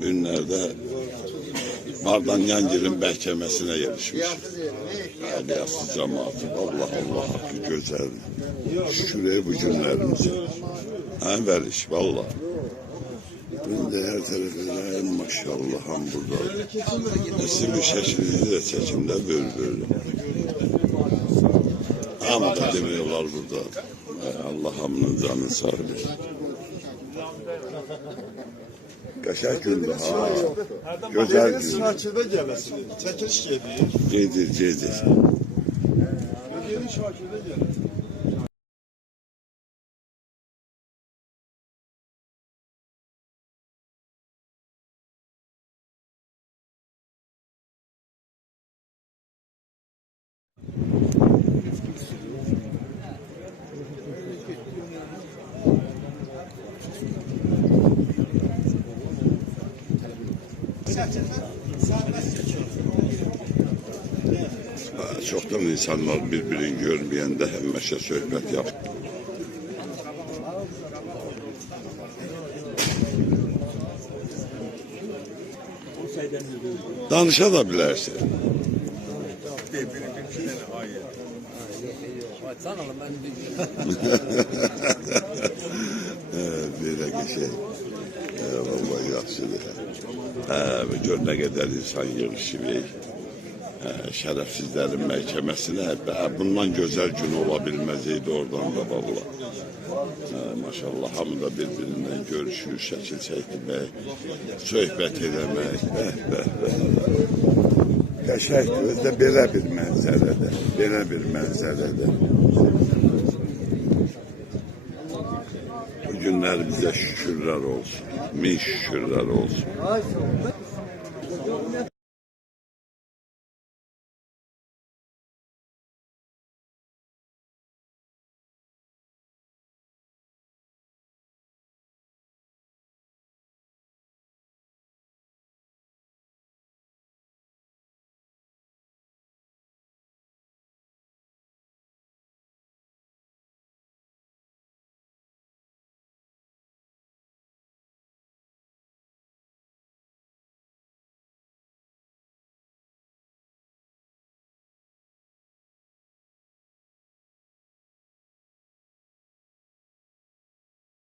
Günlerde Bardanyangil'in məhkəməsinə yerləşmiş. Əliyasız cəmaatı. Allah Allah haqqı gözəl. Şükür bu günlərimize. Bəli, valla. Bunda her tarafı maşallah ham burada. Sizin bir şəkilinizi də çəkimdə böyle. Ama da demiyorlar burada. Allah hamının canını sağ eylesin. Qəşəng gündür ha. Gözəl gün. Şakirdə gələsin. Çəkiliş gedir. Gedir. Yeni Şakirdə gəlir. Çoktan insanlar birbirini görmeyende hemmeşe söhbət yaptı. Danışa da bilərsin. Belə şey. Vallahi yaxşıdır. Gör nə qədər insan yığışıb. Şərəfsizlərin məhkəməsinə bundan gözəl gün ola bilməzdi oradan da valla. Maşallah hamı da birbirinden görüşür, şəkil çəkmək, söhbət eləmək. Qəşəngdir, özdə belə bir mənzərədə. Bu günlər bizə şükürlər olsun, min şükürlər olsun.